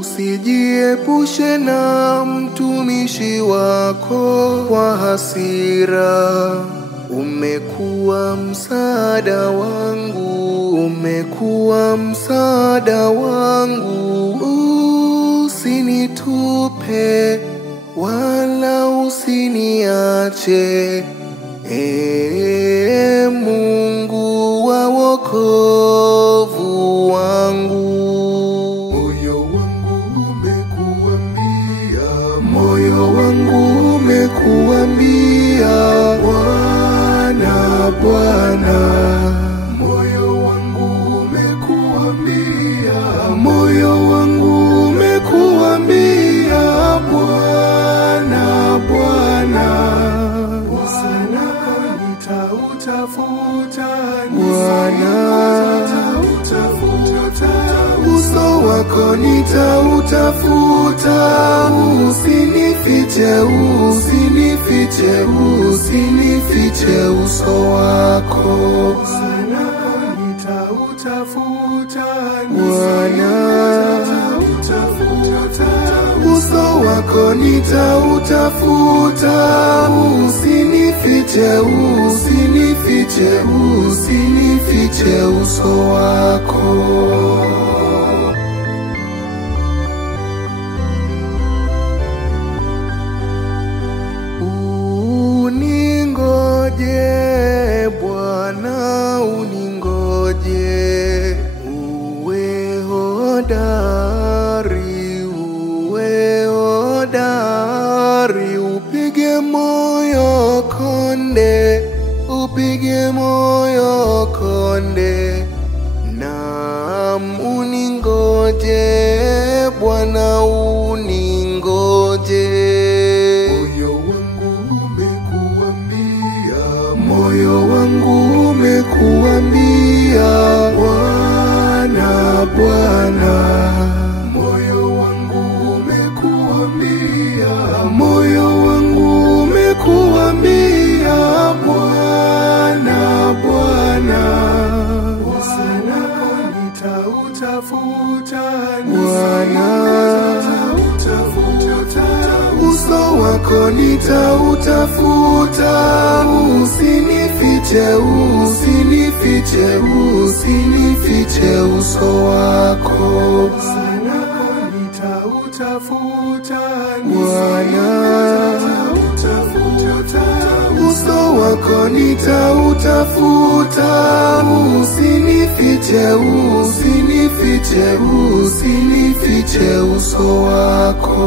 Usijiepushe na mtumishi wako kwa hasira. Umekuwa msaada wangu, umekuwa msaada wangu. Usinitupe wala usiniache, Mungu wa wokovu wangu. Moyo wangu umekuambia Bwana, Bwana. Moyo wangu umekuambia, moyo wangu umekuambia Bwana, Bwana. Uso wako nitautafuta, usinifiche, usinifiche, usinifiche uso wako. Bwana, uso wako nitautafuta, usinifiche, usinifiche, usinifiche uso wako. Uningoje Bwana, uningoje, uwe hodari, uwe hodari. Upige moyo konde, upige moyo konde. Naam, uningoje Bwana, uningoje. Moyo wangu umekuambia Bwana, Bwana. Moyo wangu umekuambia, moyo wangu umekuambia Bwana, Bwana. Bwana, uso wako nitautafuta, usinifiche, usinifiche, usinifiche uso wako. Bwana, uso wako nitautafuta, usinifiche, usinifiche, usinifiche uso wako.